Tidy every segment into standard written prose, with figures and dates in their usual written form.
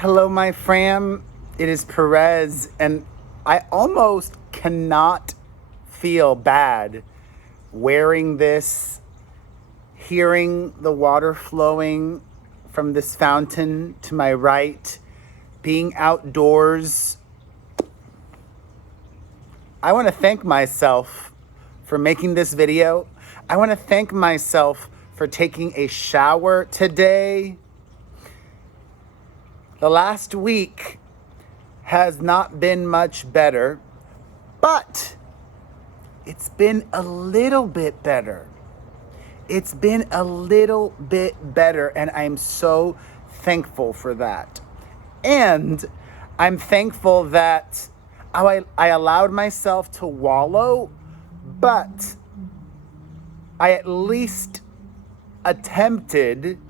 Hello, my fam. It is Perez, and I almost cannot feel bad wearing this, hearing the water flowing from this fountain to my right, being outdoors. I want to thank myself for making this video. I want to thank myself for taking a shower today. The last week has not been much better, but it's been a little bit better. It's been a little bit better, and I'm so thankful for that. And I'm thankful that I allowed myself to wallow, but I at least attempted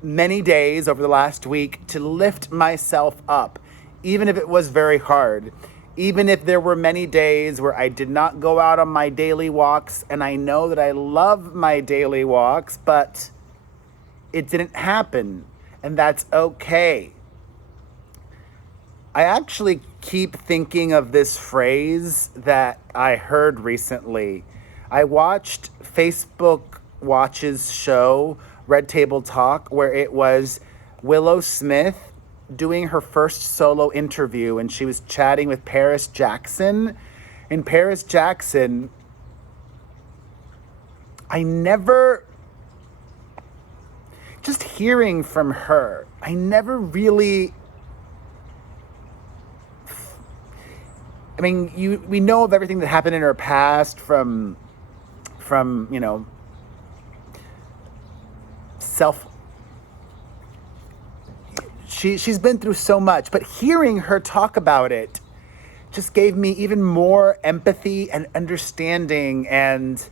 many days over the last week to lift myself up, even if it was very hard, even if there were many days where I did not go out on my daily walks, and I know that I love my daily walks, but it didn't happen, and that's okay. I actually keep thinking of this phrase that I heard recently. I watched Facebook Watch's show Red Table Talk, where it was Willow Smith doing her first solo interview, and she was chatting with Perez Jackson. And Perez Jackson, just hearing from her, I never really, we know of everything that happened in her past from she's been through so much, but hearing her talk about it just gave me even more empathy and understanding. And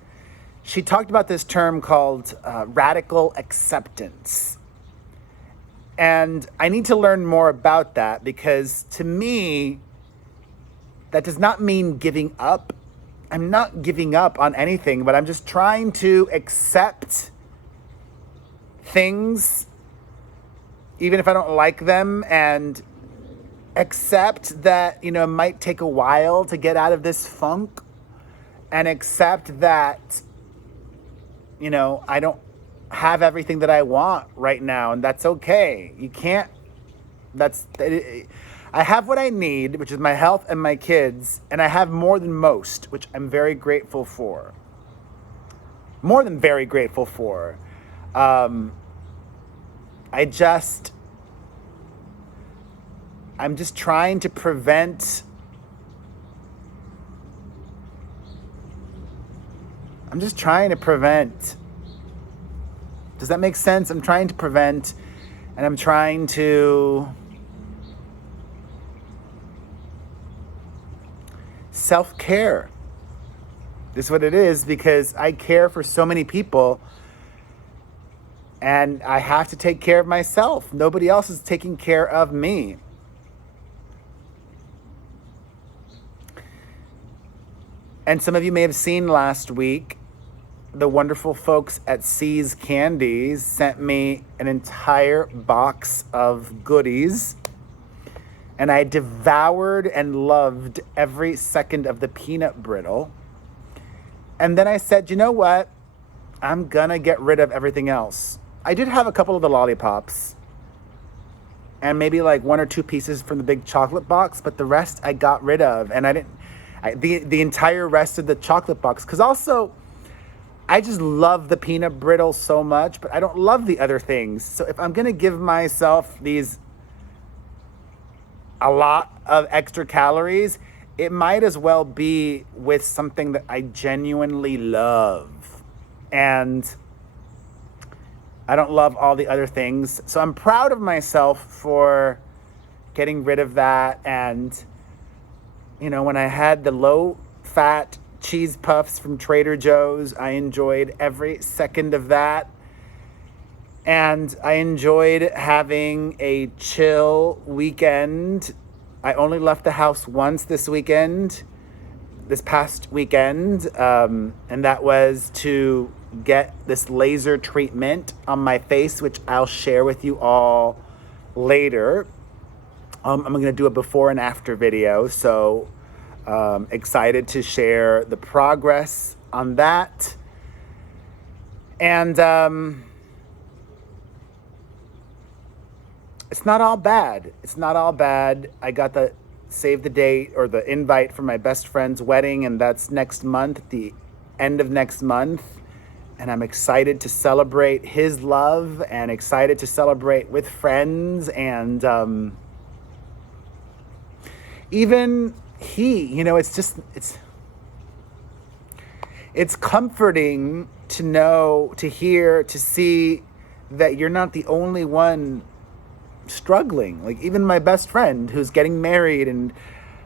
she talked about this term called radical acceptance. And I need to learn more about that, because to me, that does not mean giving up. I'm not giving up on anything, but I'm just trying to accept things even if I don't like them, and accept that, it might take a while to get out of this funk, and accept that, I don't have everything that I want right now, and that's okay. I have what I need, which is my health and my kids, and I have more than most, which I'm very grateful for. More than very grateful for. I'm just trying to prevent. Does that make sense? I'm trying to prevent, and I'm trying to self-care. This is what it is, because I care for so many people, and I have to take care of myself. Nobody else is taking care of me. And some of you may have seen last week, the wonderful folks at C's Candies sent me an entire box of goodies. And I devoured and loved every second of the peanut brittle. And then I said, you know what? I'm gonna get rid of everything else. I did have a couple of the lollipops, and maybe like one or two pieces from the big chocolate box, but the rest I got rid of. And the entire rest of the chocolate box, because also I just love the peanut brittle so much, but I don't love the other things. So if I'm gonna give myself a lot of extra calories, it might as well be with something that I genuinely love. And I don't love all the other things. So I'm proud of myself for getting rid of that. And, when I had the low-fat cheese puffs from Trader Joe's, I enjoyed every second of that. And I enjoyed having a chill weekend. I only left the house once this past weekend, and that was to get this laser treatment on my face, which I'll share with you all later. I'm going to do a before and after video, so excited to share the progress on that. And it's not all bad. It's not all bad. I got the save the date or the invite for my best friend's wedding, and that's next month, at the end of next month. And I'm excited to celebrate his love and excited to celebrate with friends. And even he, it's comforting to know, to hear, to see that you're not the only one struggling. Like, even my best friend who's getting married and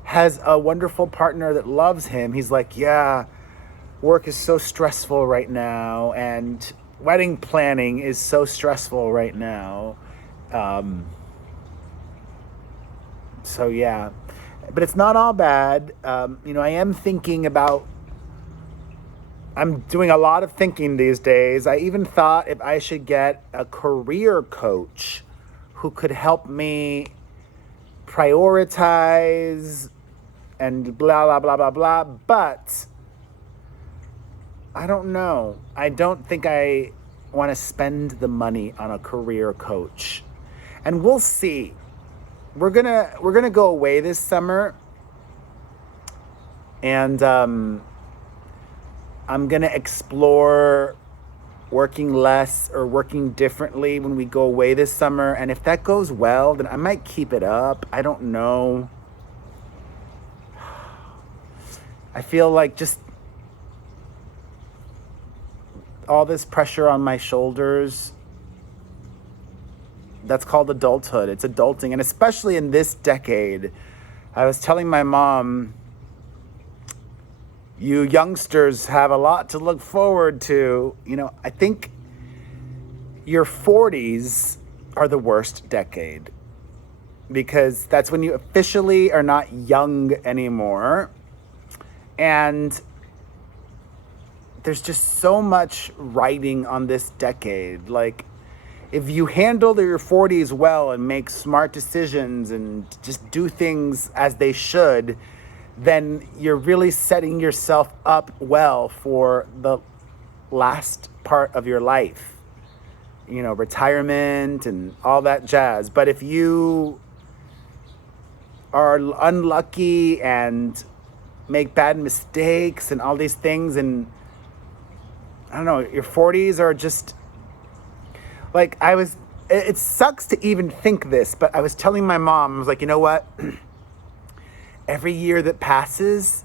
has a wonderful partner that loves him, he's like, yeah, work is so stressful right now, and wedding planning is so stressful right now. So yeah, but it's not all bad. I am thinking about, I'm doing a lot of thinking these days. I even thought if I should get a career coach who could help me prioritize and blah, blah, blah, blah, blah. But I don't know. I don't think I want to spend the money on a career coach. And we'll see. We're gonna go away this summer. And I'm gonna explore working less or working differently when we go away this summer. And if that goes well, then I might keep it up. I don't know. I feel like just all this pressure on my shoulders, that's called adulthood. It's adulting. And especially in this decade, I was telling my mom, you youngsters have a lot to look forward to. I think your 40s are the worst decade, because that's when you officially are not young anymore. And there's just so much writing on this decade. Like, if you handle your 40s well and make smart decisions and just do things as they should, then you're really setting yourself up well for the last part of your life. Retirement and all that jazz. But if you are unlucky and make bad mistakes and all these things, and I don't know, your 40s are just like, it sucks to even think this, but I was telling my mom, I was like, you know what? Every year that passes,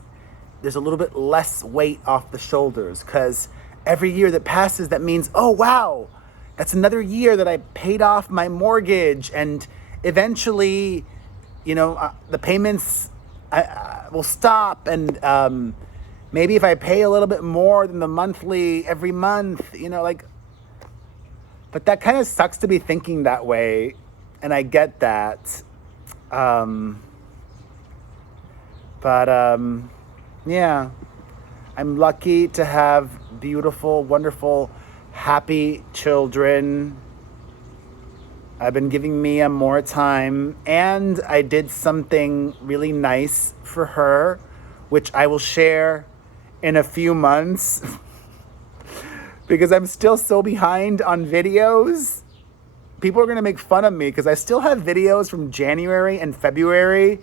there's a little bit less weight off the shoulders, because every year that passes, that means, oh, wow, that's another year that I paid off my mortgage. And eventually, the payments will stop. And maybe if I pay a little bit more than the monthly every month, but that kind of sucks to be thinking that way. And I get that. Yeah, I'm lucky to have beautiful, wonderful, happy children. I've been giving Mia more time, and I did something really nice for her, which I will share in a few months because I'm still so behind on videos. People are going to make fun of me because I still have videos from January and February,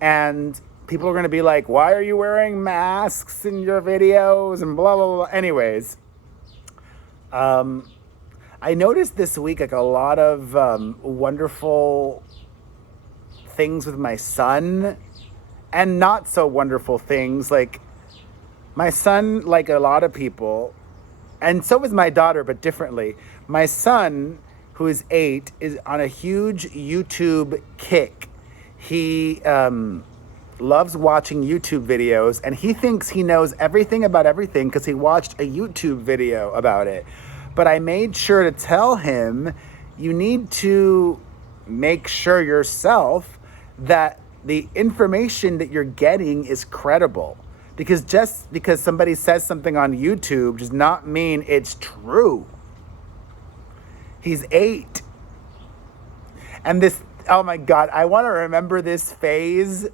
and people are going to be like, why are you wearing masks in your videos and blah, blah, blah. Anyways, I noticed this week like a lot of wonderful things with my son, and not so wonderful things. Like, my son, like a lot of people, and so is my daughter, but differently. My son, who is 8, is on a huge YouTube kick. He loves watching YouTube videos, and he thinks he knows everything about everything because he watched a YouTube video about it. But I made sure to tell him, you need to make sure yourself that the information that you're getting is credible. Because just because somebody says something on YouTube does not mean it's true. He's 8. And this, oh my God, I want to remember this phase.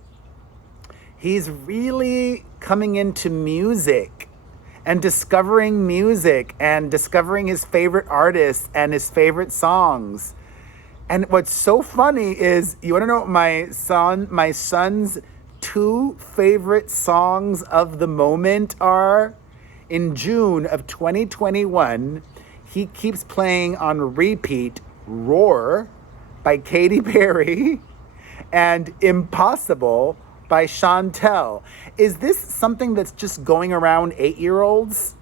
He's really coming into music and discovering his favorite artists and his favorite songs. And what's so funny is, you want to know what my son's two favorite songs of the moment are? In June of 2021, he keeps playing on repeat Roar by Katy Perry and Impossible by Chantel. Is this something that's just going around 8-year-olds?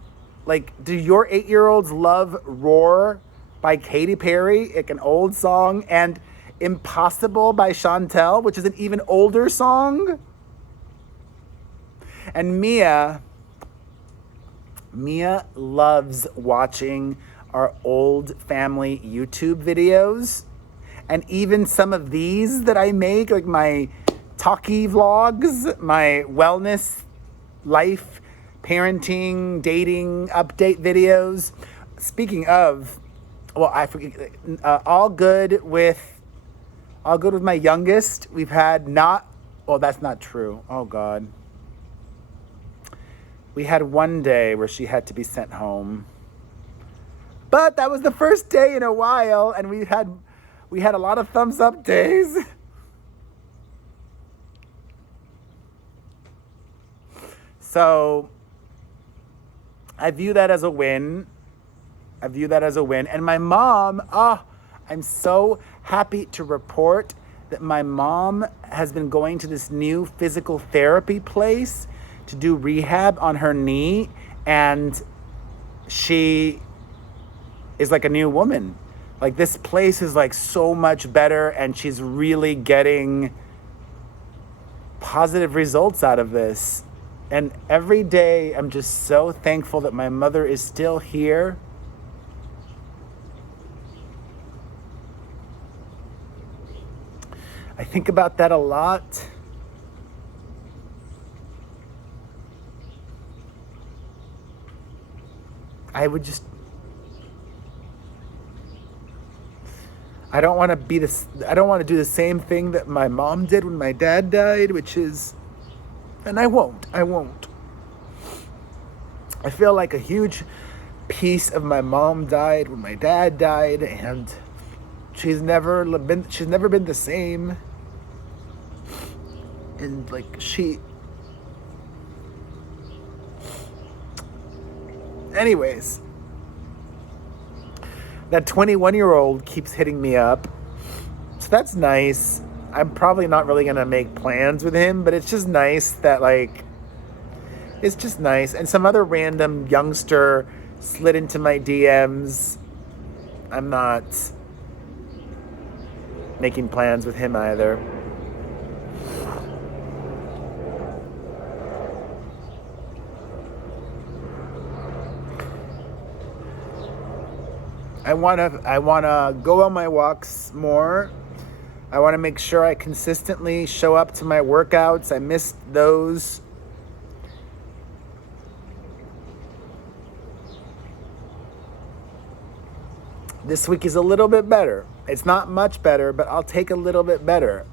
Like, do your 8-year-olds love Roar by Katy Perry, like an old song, and Impossible by Chantel, which is an even older song? And Mia loves watching our old family YouTube videos. And even some of these that I make, like my talkie vlogs, my wellness, life, parenting, dating update videos. Speaking of, well, I forget, all good with my youngest. We've had that's not true. Oh God. We had one day where she had to be sent home. But that was the first day in a while, and we had a lot of thumbs up days. So I view that as a win. And my mom, I'm so happy to report that my mom has been going to this new physical therapy place to do rehab on her knee, and she is like a new woman. Like, this place is like so much better, and she's really getting positive results out of this. And every day I'm just so thankful that my mother is still here. I think about that a lot. I don't want to do the same thing that my mom did when my dad died, which is, and I won't. I feel like a huge piece of my mom died when my dad died, and she's never been the same. And like, anyways, that 21-year-old keeps hitting me up. So that's nice. I'm probably not really going to make plans with him, but it's just nice that, like, it's just nice. And some other random youngster slid into my DMs. I'm not making plans with him either. I want to go on my walks more. I want to make sure I consistently show up to my workouts. I missed those. This week is a little bit better. It's not much better, but I'll take a little bit better.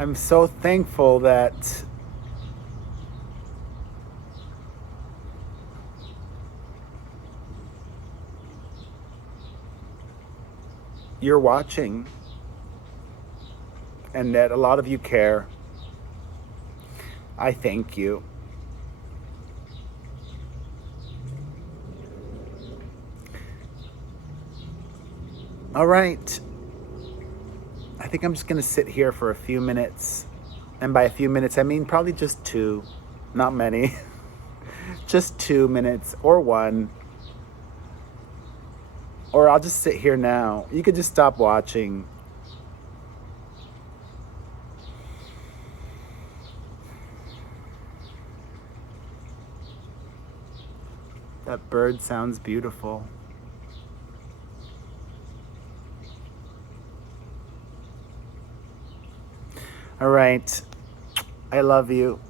I'm so thankful that you're watching and that a lot of you care. I thank you. All right. I think I'm just going to sit here for a few minutes. And by a few minutes, I mean probably just 2. Not many. Just 2 minutes or 1. Or I'll just sit here now. You could just stop watching. That bird sounds beautiful. All right. I love you.